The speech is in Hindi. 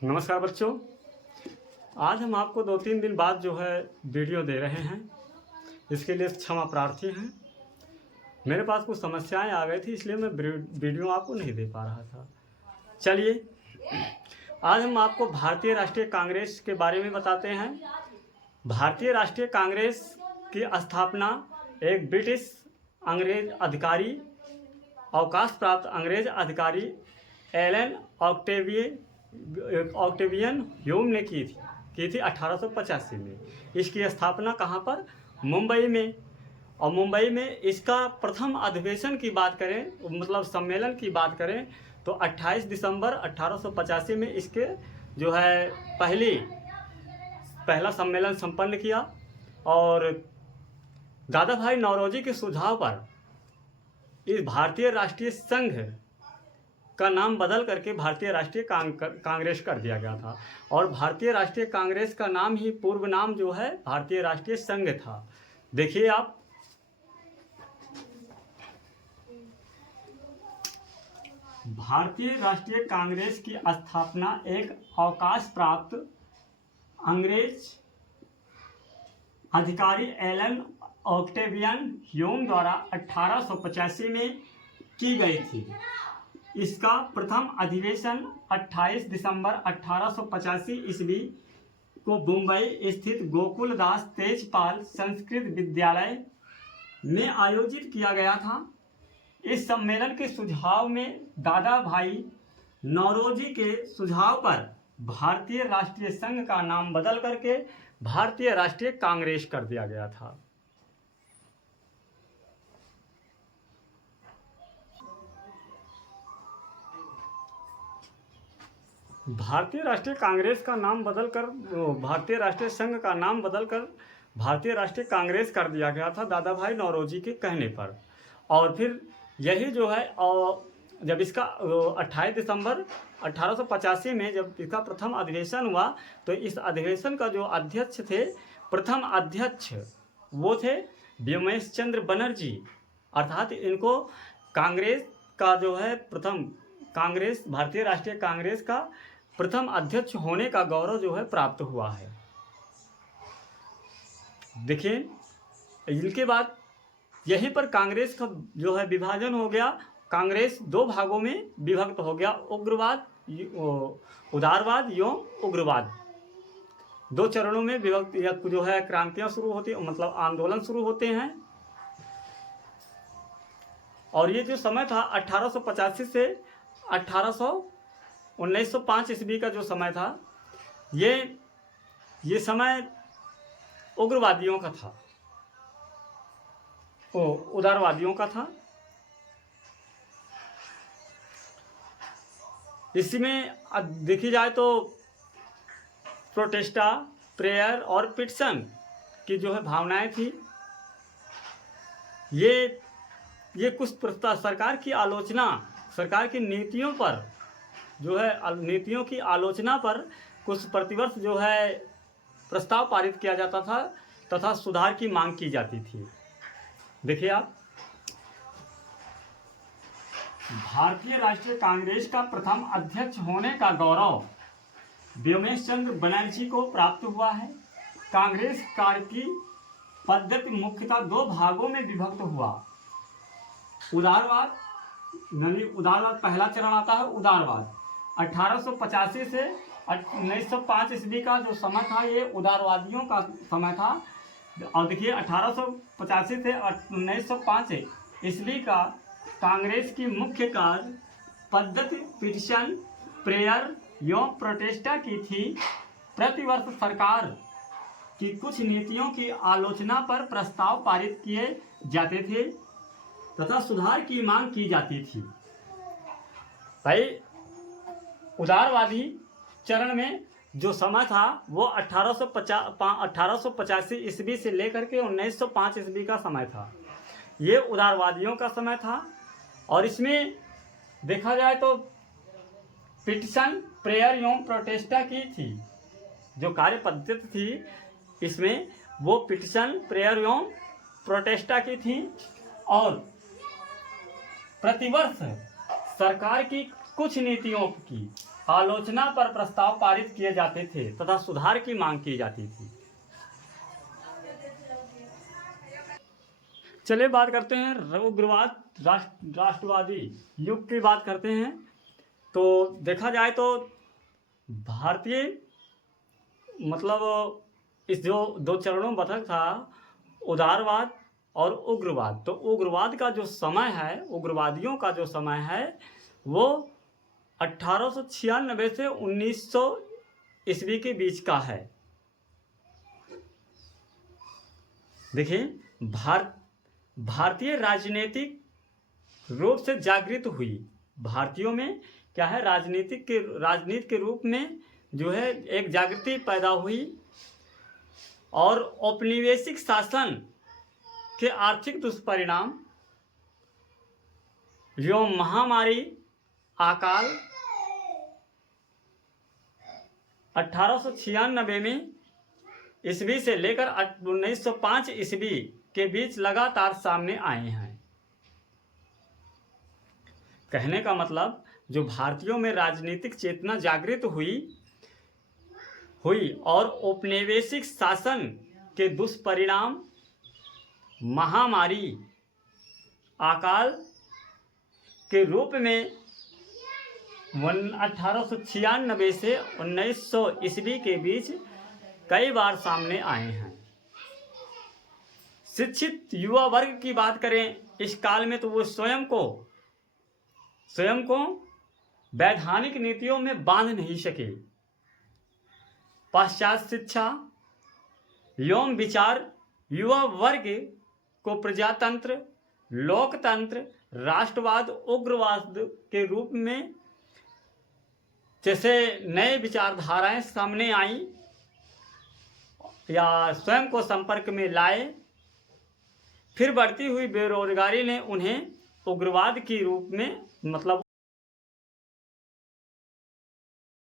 नमस्कार बच्चों। आज हम आपको 2-3 दिन बाद जो है वीडियो दे रहे हैं। इसके लिए क्षमा प्रार्थी हैं। मेरे पास कुछ समस्याएं आ गई थी, इसलिए मैं वीडियो आपको नहीं दे पा रहा था। चलिए, आज हम आपको भारतीय राष्ट्रीय कांग्रेस के बारे में बताते हैं। भारतीय राष्ट्रीय कांग्रेस की स्थापना एक ब्रिटिश अंग्रेज अधिकारी, अवकाश प्राप्त अंग्रेज अधिकारी एलन ऑक्टेवियन ह्यूम ने की थी 1885 में। इसकी स्थापना कहाँ पर? मुंबई में। और मुंबई में इसका प्रथम अधिवेशन की बात करें, मतलब सम्मेलन की बात करें, तो 28 दिसंबर 1885 में इसके जो है पहला सम्मेलन संपन्न किया। और दादा भाई नौरोजी के सुझाव पर इस भारतीय राष्ट्रीय संघ का नाम बदल करके भारतीय राष्ट्रीय कांग्रेस कर दिया गया था। और भारतीय राष्ट्रीय कांग्रेस का नाम ही पूर्व नाम जो है भारतीय राष्ट्रीय संघ था। देखिए आप, भारतीय राष्ट्रीय कांग्रेस की स्थापना एक अवकाश प्राप्त अंग्रेज अधिकारी एलन ऑक्टेवियन ह्यूम द्वारा 1885 में की गई थी। इसका प्रथम अधिवेशन 28 दिसंबर 1885 ईस्वी को मुंबई स्थित गोकुलदास तेजपाल संस्कृत विद्यालय में आयोजित किया गया था। इस सम्मेलन के सुझाव में दादा भाई नौरोजी के सुझाव पर भारतीय राष्ट्रीय संघ का नाम बदल करके भारतीय राष्ट्रीय कांग्रेस कर दिया गया था। भारतीय राष्ट्रीय कांग्रेस का नाम बदलकर भारतीय राष्ट्रीय संघ का नाम बदलकर भारतीय राष्ट्रीय कांग्रेस कर दिया गया था दादा भाई नौरोजी के कहने पर। और फिर यही जो है, जब इसका 28 दिसंबर 1885 में जब इसका प्रथम अधिवेशन हुआ, तो इस अधिवेशन का जो अध्यक्ष थे, प्रथम अध्यक्ष वो थे व्योमेश चंद्र बनर्जी। अर्थात इनको कांग्रेस का जो है भारतीय राष्ट्रीय कांग्रेस का प्रथम अध्यक्ष होने का गौरव जो है प्राप्त हुआ है। देखिए, इनके बाद यहीं पर कांग्रेस का जो है विभाजन हो गया। कांग्रेस दो भागों में विभक्त हो गया, उदारवाद एवं उग्रवाद। दो चरणों में विभक्त जो है क्रांतियां शुरू होती, मतलब आंदोलन शुरू होते हैं। और ये जो समय था 1885 से 1905 ईस्वी का जो समय था, ये समय उग्रवादियों का था, उदारवादियों का था। इसी में देखी जाए तो प्रोटेस्टा, प्रेयर और पिटिशन की जो है भावनाएं थी। ये कुछ सरकार की आलोचना, सरकार की नीतियों पर जो है, नीतियों की आलोचना पर कुछ प्रतिवर्ष जो है प्रस्ताव पारित किया जाता था तथा सुधार की मांग की जाती थी। देखिए आप, भारतीय राष्ट्रीय कांग्रेस का प्रथम अध्यक्ष होने का गौरव व्योमेश चंद्र बनर्जी को प्राप्त हुआ है। कांग्रेस कार्य की पद्धति मुख्यतः दो भागों में विभक्त हुआ। उदारवाद, पहला चरण आता है उदारवाद। 1885 से 1905 ईस्वी का जो समय था, ये उदारवादियों का समय था। और देखिए, 1885 से 1905 ईस्वी का कांग्रेस की मुख्य कार्य पद्धति पिटिशन, प्रेयर एवं प्रोटेस्टा की थी। प्रतिवर्ष सरकार की कुछ नीतियों की आलोचना पर प्रस्ताव पारित किए जाते थे तथा सुधार की मांग की जाती थी। भाई, उदारवादी चरण में जो समय था वो 1885 ईस्वी से लेकर के 1905 ईस्वी का समय था। ये उदारवादियों का समय था। और इसमें देखा जाए तो पिटिशन, प्रेयर एवं प्रोटेस्टा की थी। जो कार्य पद्धति थी इसमें वो पिटिशन, प्रेयर एवं प्रोटेस्टा की थी। और प्रतिवर्ष सरकार की कुछ नीतियों की आलोचना पर प्रस्ताव पारित किए जाते थे तथा सुधार की मांग की जाती थी। चलिए बात करते हैं उग्रवाद राष्ट्रवादी युग की बात करते हैं। तो देखा जाए तो भारतीय मतलब इस जो दो चरणों में बतक था, उदारवाद और उग्रवाद। तो उग्रवाद का जो समय है, उग्रवादियों का जो समय है वो 1896 से 1900 ईस्वी के बीच का है। देखिए भारतीय राजनीतिक रूप से जागृत हुई। भारतीयों में क्या है, राजनीति के रूप में जो है एक जागृति पैदा हुई और औपनिवेशिक शासन के आर्थिक दुष्परिणाम एवं महामारी, अकाल 1896 में ईस्वी से लेकर 1905 ईस्वी के बीच लगातार सामने आए हैं। कहने का मतलब जो भारतीयों में राजनीतिक चेतना जागृत हुई और औपनिवेशिक शासन के दुष्परिणाम, महामारी, अकाल के रूप में 1896 से 1900 ईस्वी के बीच कई बार सामने आए हैं। शिक्षित युवा वर्ग की बात करें इस काल में तो वो स्वयं को वैधानिक नीतियों में बांध नहीं सके। पाश्चात्य शिक्षा एवं विचार युवा वर्ग को प्रजातंत्र, लोकतंत्र, राष्ट्रवाद, उग्रवाद के रूप में जैसे नए विचारधाराएं सामने आई या स्वयं को संपर्क में लाए। फिर बढ़ती हुई बेरोजगारी ने उन्हें उग्रवाद के रूप में मतलब